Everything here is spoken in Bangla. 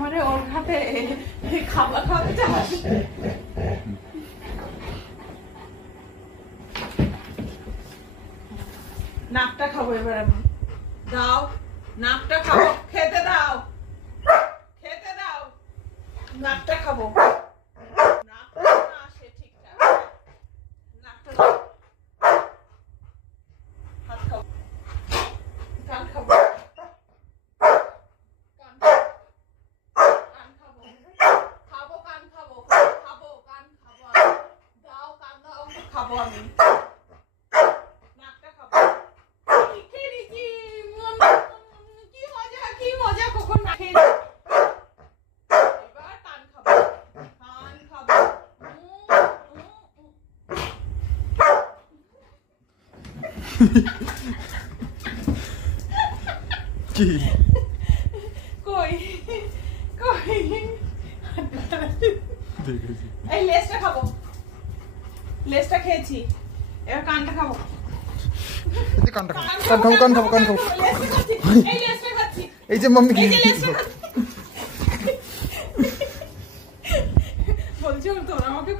আমারে ওর ঘাটে খাবার খাওয়াতে চাস? নাকটা খাবো এবার আমি। দাও নাকটা খাবো, খেতে দাও, খেতে দাও, নাকটা খাবো। নাকটা না আসে ঠিকঠাক, নাকটা দাও। হাত খাবো, কান খাবো, কান খাবো, খাবো কান খাবো, খাবো কান খাবো, দাও কান দাও, খাবো আমি। কি কই কই দেখেছি এই লেসটা খাবো, লেসটা খেয়েছি, এবার কানটা খাবো। এই কানটা খাবো, কান খাবো, কান খাবো। এই লেসটা খাচ্ছি, এই যে মাম্মি কি বলছি তোরা আমাকে